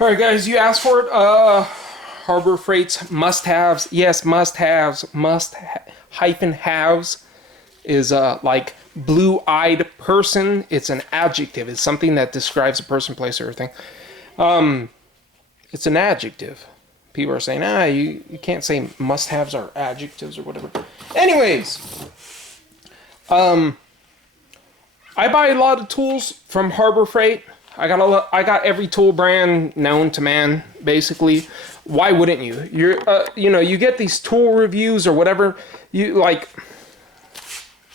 All right, guys, you asked for it. Harbor Freight's must-haves. Yes, must-haves. Must-haves is like blue-eyed person. It's an adjective. It's something that describes a person, place, or everything. It's an adjective. People are saying, you can't say must-haves are adjectives or whatever. Anyways, I buy a lot of tools from Harbor Freight. I got every tool brand known to man, basically. Why wouldn't you? You get these tool reviews or whatever. You like,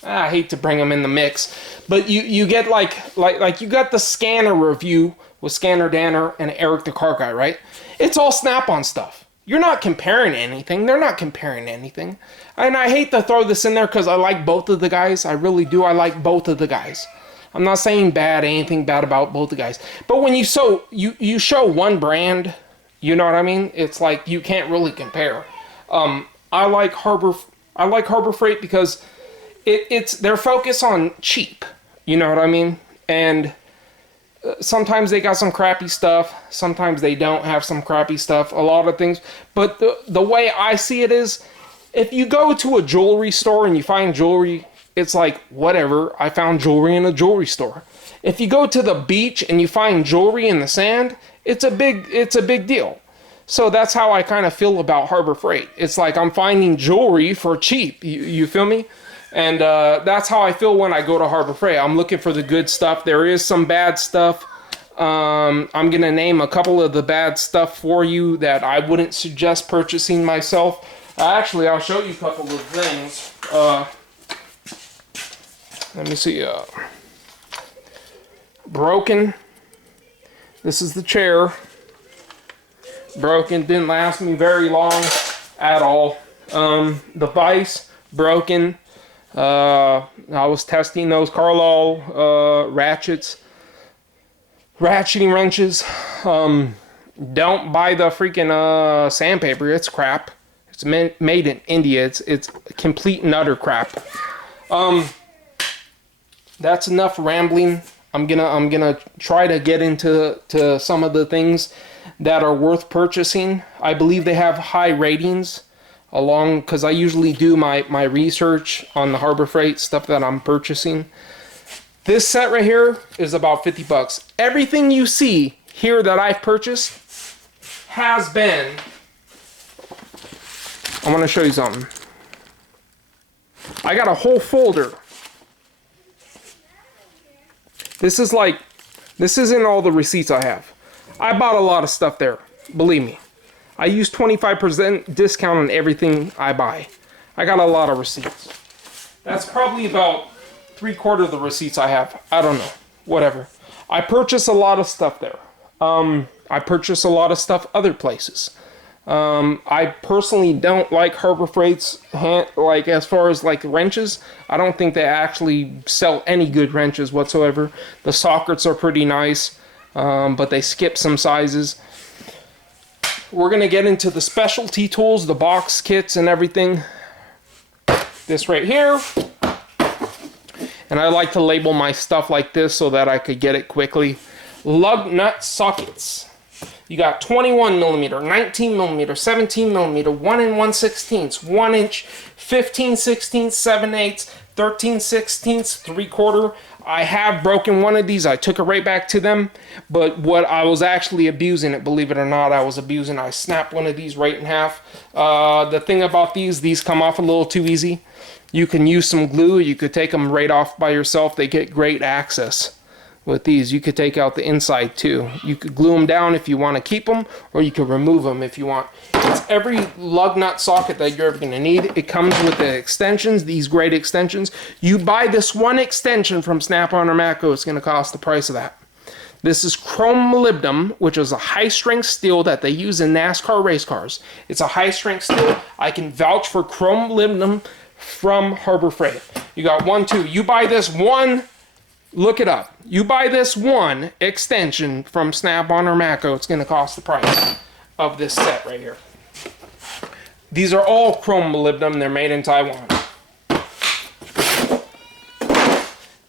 I hate to bring them in the mix, but you get like you got the scanner review with Scanner Danner and Eric the Car Guy, right? It's all Snap-on stuff. You're not comparing anything. They're not comparing anything. And I hate to throw this in there because I like both of the guys. I really do. I like both of the guys. I'm not saying anything bad about both the guys. But when you show one brand, you know what I mean? It's like you can't really compare. I like Harbor Freight because it's their focus on cheap. You know what I mean? And sometimes they got some crappy stuff. Sometimes they don't have some crappy stuff. A lot of things. But the way I see it is, if you go to a jewelry store and you find jewelry, it's like, whatever, I found jewelry in a jewelry store. If you go to the beach and you find jewelry in the sand, it's a big deal. So that's how I kind of feel about Harbor Freight. It's like I'm finding jewelry for cheap. You feel me? And that's how I feel when I go to Harbor Freight. I'm looking for the good stuff. There is some bad stuff. I'm going to name a couple of the bad stuff for you that I wouldn't suggest purchasing myself. Actually, I'll show you a couple of things. Let me see. Broken. This is the chair. Broken. Didn't last me very long at all. The vise. Broken. I was testing those Carlisle ratchets. Ratcheting wrenches. Don't buy the freaking sandpaper. It's crap. It's made in India. It's complete and utter crap. That's enough rambling. I'm gonna try to get into some of the things that are worth purchasing. I believe they have high ratings because I usually do my research on the Harbor Freight stuff that I'm purchasing. This set right here is about 50 bucks. Everything you see here that I've purchased has been, I want to show you something. I got a whole folder. This isn't all the receipts I have. I bought a lot of stuff there, believe me. I use 25% discount on everything I buy. I got a lot of receipts. That's probably about 3/4 of the receipts I have. I don't know, whatever. I purchase a lot of stuff there. I purchase a lot of stuff other places. I personally don't like Harbor Freight's as far as like wrenches. I don't think they actually sell any good wrenches whatsoever. The sockets are pretty nice, but they skip some sizes. We're gonna get into the specialty tools, the box kits and everything. This right here. And I like to label my stuff like this so that I could get it quickly. Lug nut sockets. You got 21 millimeter, 19 millimeter, 17 millimeter, 1 1/16, 1 inch, 15/16, 7/8, 13/16, 3/4. I have broken one of these. I took it right back to them. But what I was actually abusing it, believe it or not, I snapped one of these right in half. The thing about these come off a little too easy. You can use some glue. You could take them right off by yourself. They get great access. With these, you could take out the inside too. You could glue them down if you want to keep them, or you could remove them if you want. It's every lug nut socket that you're ever going to need. It comes with the extensions, these great extensions. You buy this one extension from Snap-on or Matco, it's going to cost the price of that. This is chrome molybdenum, which is a high-strength steel that they use in NASCAR race cars. It's a high-strength steel. I can vouch for chrome molybdenum from Harbor Freight. You got 1, 2. You buy this one. Look it up. You buy this one extension from Snap-on or Matco, it's going to cost the price of this set right here. These are all chrome molybdenum. They're made in Taiwan.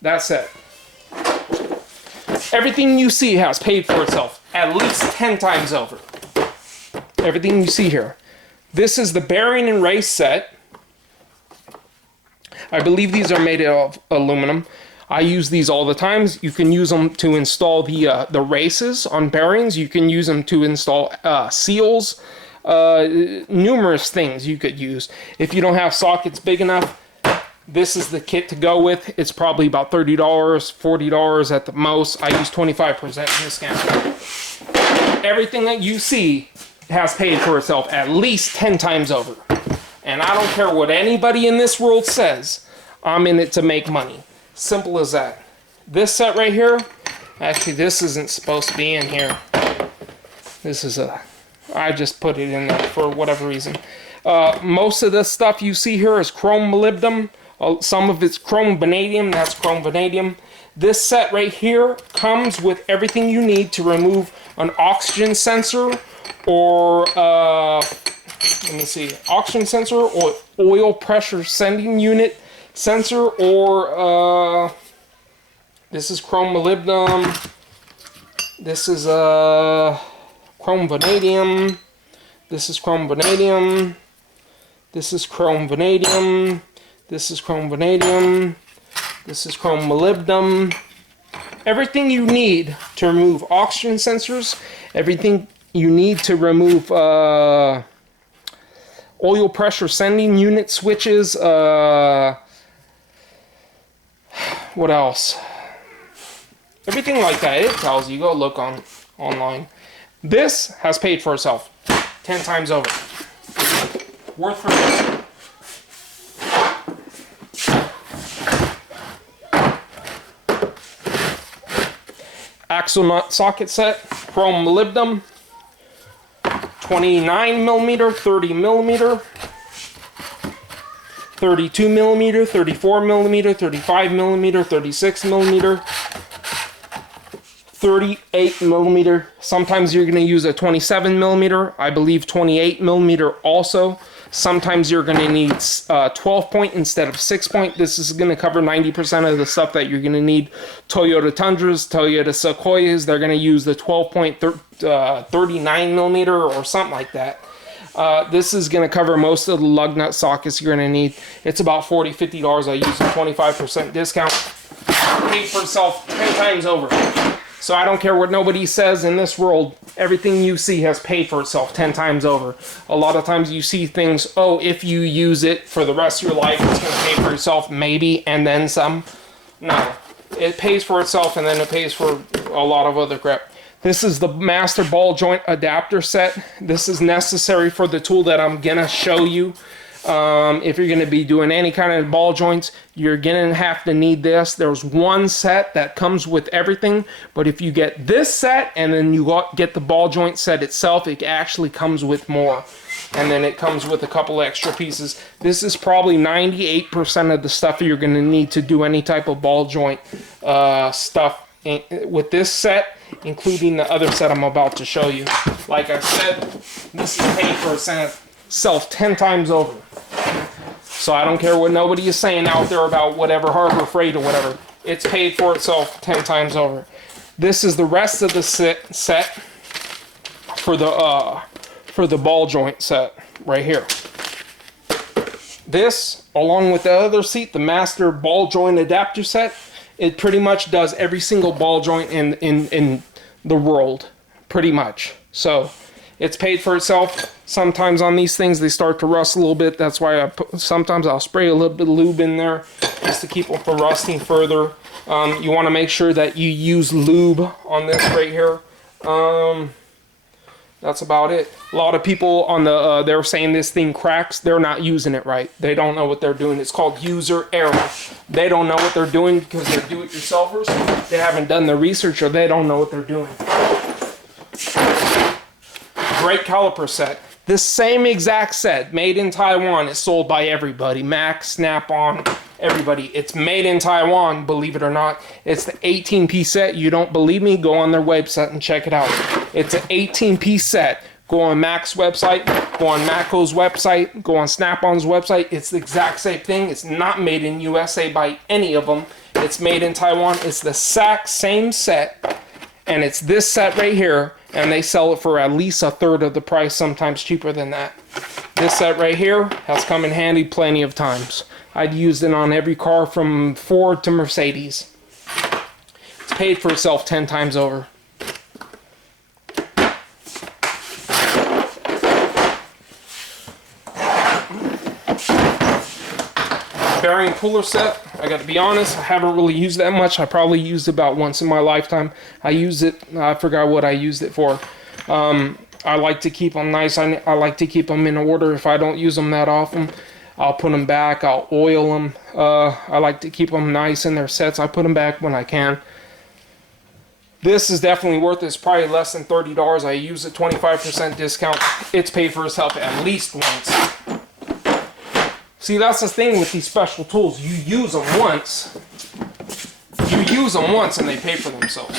That's it. Everything you see has paid for itself at least 10 times over. Everything you see here. This is the bearing and race set. I believe these are made of aluminum. I use these all the time. You can use them to install the races on bearings. You can use them to install seals. Numerous things you could use. If you don't have sockets big enough, this is the kit to go with. It's probably about $30, $40 at the most. I use 25% discount. Everything that you see has paid for itself at least 10 times over. And I don't care what anybody in this world says. I'm in it to make money. Simple as that. This set right here, actually this isn't supposed to be in here. This is I just put it in there for whatever reason. Most of the stuff you see here is chrome molybdenum. Some of it's chrome vanadium, that's chrome vanadium. This set right here comes with everything you need to remove an oxygen sensor or, let me see, oxygen sensor or oil pressure sending unit sensor, or this is chrome molybdenum, this is chrome vanadium, this is chrome vanadium, this is chrome vanadium, this is chrome vanadium, this is chrome molybdenum. Everything you need to remove oxygen sensors, everything you need to remove oil pressure sending unit switches, what else? Everything like that. It tells you. Go look online. This has paid for itself 10 times over. Worth for this. Axle nut socket set, chrome molybdenum, 29 millimeter, 30 millimeter, 32 millimeter, 34 millimeter, 35 millimeter, 36 millimeter, 38 millimeter. Sometimes you're going to use a 27 millimeter. I believe 28 millimeter also. Sometimes you're going to need 12 point instead of 6 point. This is going to cover 90% of the stuff that you're going to need. Toyota Tundras, Toyota Sequoias, they're going to use the 12 point 39 millimeter or something like that. This is going to cover most of the lug nut sockets you're going to need. It's about $40, $50. I use a 25% discount. Paid for itself 10 times over. So I don't care what nobody says in this world. Everything you see has paid for itself 10 times over. A lot of times you see things, oh, if you use it for the rest of your life, it's going to pay for itself, maybe, and then some. No. It pays for itself, and then it pays for a lot of other crap. This is the master ball joint adapter set. This is necessary for the tool that I'm going to show you. If you're going to be doing any kind of ball joints, you're going to have to need this. There's one set that comes with everything, but if you get this set and then you get the ball joint set itself, it actually comes with more. And then it comes with a couple extra pieces. This is probably 98% of the stuff you're going to need to do any type of ball joint stuff with this set, including the other set I'm about to show you. Like I said, this is paid for itself 10 times over. So I don't care what nobody is saying out there about whatever Harbor Freight or whatever. It's paid for itself 10 times over. This is the rest of the set for the ball joint set right here. This, along with the other seat, the master ball joint adapter set, it pretty much does every single ball joint in the world, pretty much. So it's paid for itself. Sometimes on these things they start to rust a little bit. That's why sometimes I'll spray a little bit of lube in there just to keep them from rusting further. You want to make sure that you use lube on this right here. That's about it. A lot of people on the they're saying this thing cracks. They're not using it right. They don't know what they're doing. It's called user error. They don't know what they're doing because they're do-it-yourselfers. They haven't done the research, or they don't know what they're doing. Great caliper set. This same exact set, made in Taiwan, is sold by everybody. Mac, Snap-on, everybody. It's made in Taiwan, believe it or not. It's the 18-piece set. You don't believe me? Go on their website and check it out. It's an 18-piece set. Go on Mac's website, go on Matco's website, go on Snap-on's website. It's the exact same thing. It's not made in USA by any of them. It's made in Taiwan. It's the exact same set, and it's this set right here, and they sell it for at least a third of the price, sometimes cheaper than that. This set right here has come in handy plenty of times. I'd used it on every car from Ford to Mercedes. It's paid for itself 10 times over. Bearing puller set, I got to be honest, I haven't really used that much. I probably used it about once in my lifetime. I used it, I forgot what I used it for. I like to keep them nice. I like to keep them in order. If I don't use them that often, I'll put them back. I'll oil them. I like to keep them nice in their sets. I put them back when I can. This is definitely worth it. It's probably less than $30. I use a 25% discount. It's paid for itself at least once. See, that's the thing with these special tools. You use them once. You use them once and they pay for themselves.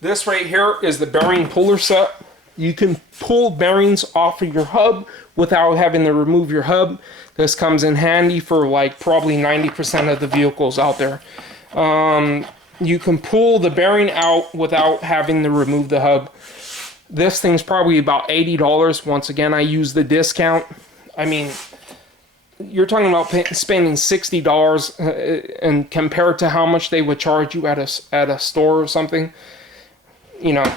This right here is the bearing puller set. You can pull bearings off of your hub without having to remove your hub. This comes in handy for like probably 90% of the vehicles out there. You can pull the bearing out without having to remove the hub. This thing's probably about $80. Once again, I use the discount. I mean, you're talking about spending $60 and compared to how much they would charge you at a store or something. You know,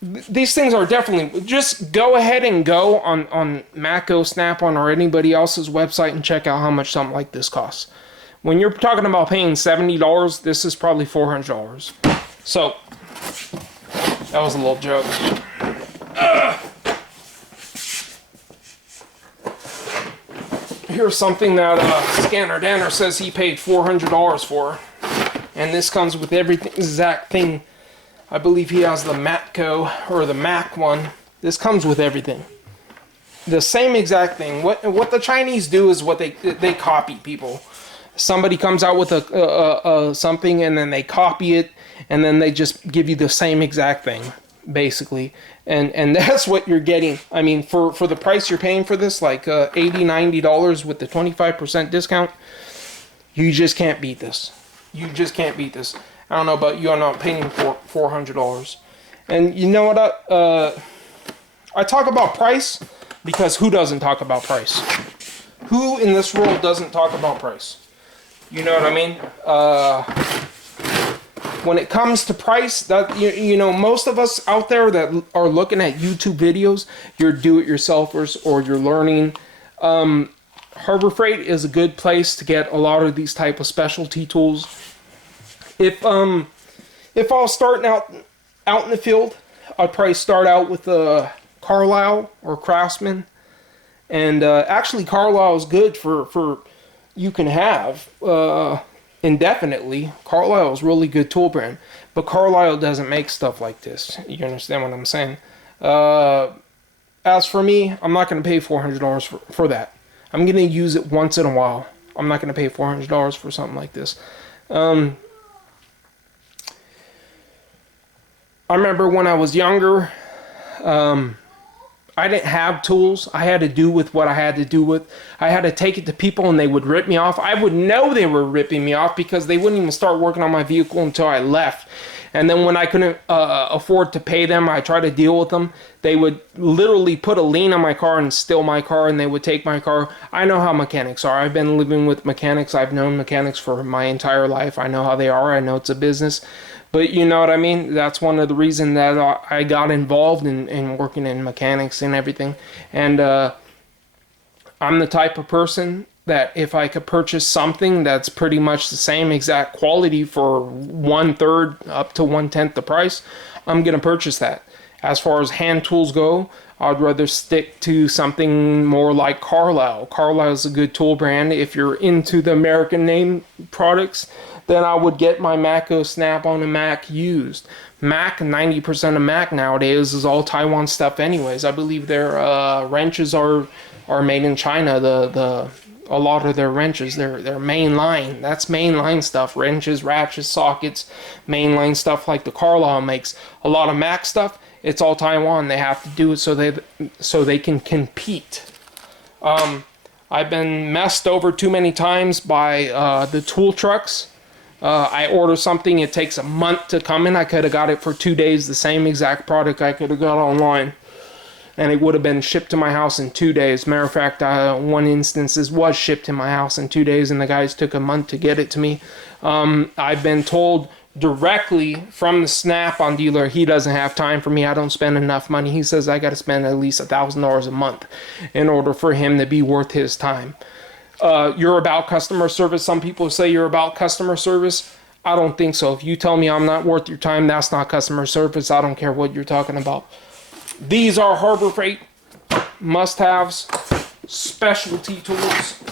these things are definitely, just go ahead and go on Matco, Snap-on, or anybody else's website and check out how much something like this costs. When you're talking about paying $70, this is probably $400. So, that was a little joke. Here's something that Scanner Danner says he paid $400 for. And this comes with every exact thing. I believe he has the Matco or the Mac one. This comes with everything. The same exact thing. What the Chinese do is what they copy people. Somebody comes out with something and then they copy it and then they just give you the same exact thing, basically. And that's what you're getting. I mean, for the price you're paying for this, like $80, $90 with the 25% discount, you just can't beat this. You just can't beat this. I don't know about you, I'm not paying for $400. And you know what? I talk about price because who doesn't talk about price? Who in this world doesn't talk about price? You know what I mean? When it comes to price, that you know, most of us out there that are looking at YouTube videos, you're do-it-yourselfers or you're learning. Harbor Freight is a good place to get a lot of these type of specialty tools. If I was starting out in the field, I'd probably start out with Carlisle or Craftsman. And actually Carlisle is good for you can have indefinitely. Carlisle is really good tool brand, but Carlisle doesn't make stuff like this. You understand what I'm saying? As for me, I'm not going to pay $400 for that. I'm going to use it once in a while. I'm not going to pay $400 for something like this. I remember when I was younger, I didn't have tools. I had to do with what I had to do with. I had to take it to people and they would rip me off. I would know they were ripping me off because they wouldn't even start working on my vehicle until I left. And then when I couldn't afford to pay them, I tried to deal with them. They would literally put a lien on my car and steal my car, and they would take my car. I know how mechanics are. I've been living with mechanics. I've known mechanics for my entire life. I know how they are. I know it's a business. But you know what I mean? That's one of the reasons that I got involved in working in mechanics and everything. And I'm the type of person that if I could purchase something that's pretty much the same exact quality for 1/3 up to 1/10 the price, I'm going to purchase that. As far as hand tools go, I'd rather stick to something more like Carlisle. Carlisle is a good tool brand. If you're into the American name products, then I would get my Matco, Snap-on, and Mac used. Mac, 90% of Mac nowadays is all Taiwan stuff anyways. I believe their wrenches are made in China. A lot of their wrenches, their main line, that's mainline stuff. Wrenches, ratchets, sockets, mainline stuff like the Carlisle makes. A lot of Mac stuff, it's all Taiwan. They have to do it so they can compete. I've been messed over too many times by the tool trucks. I order something, it takes a month to come in. I could have got it for 2 days, the same exact product I could have got online, and it would have been shipped to my house in 2 days. Matter of fact, one instance was shipped to my house in 2 days, and the guys took a month to get it to me. I've been told directly from the Snap-on dealer he doesn't have time for me. I don't spend enough money. He says I got to spend at least $1,000 a month in order for him to be worth his time. You're about customer service. Some people say you're about customer service. I don't think so. If you tell me I'm not worth your time, that's not customer service. I don't care what you're talking about. These are Harbor Freight must-haves, specialty tools.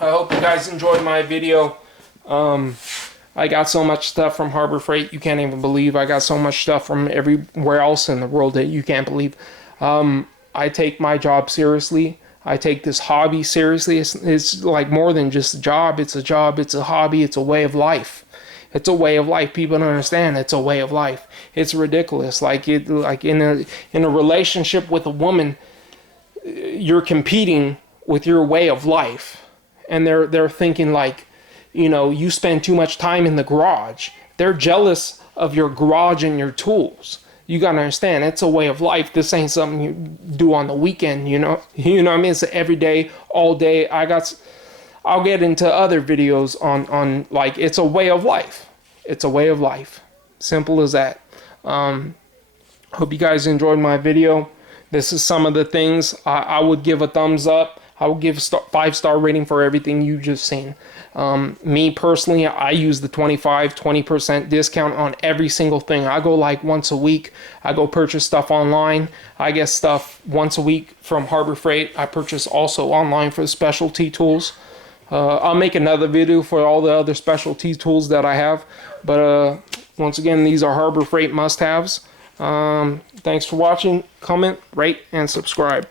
I hope you guys enjoyed my video. I got so much stuff from Harbor Freight you can't even believe. I got so much stuff from everywhere else in the world that you can't believe. I take my job seriously. I take this hobby seriously. It's like more than just a job. It's a job, it's a hobby, it's a way of life. It's a way of life. People don't understand it's a way of life. It's ridiculous. Like in a relationship with a woman, you're competing with your way of life. And they're thinking like, you know, you spend too much time in the garage. They're jealous of your garage and your tools. You gotta understand, it's a way of life. This ain't something you do on the weekend, you know. You know what I mean? It's every day, all day. I'll get into other videos on like, it's a way of life. It's a way of life. Simple as that. Hope you guys enjoyed my video. This is some of the things I would give a thumbs up. I would give a 5-star rating for everything you just seen. Me personally, I use the 20% discount on every single thing. I go like once a week. I go purchase stuff online. I get stuff once a week from Harbor Freight. I purchase also online for the specialty tools. I'll make another video for all the other specialty tools that I have. But once again, these are Harbor Freight must-haves. Thanks for watching. Comment, rate, and subscribe.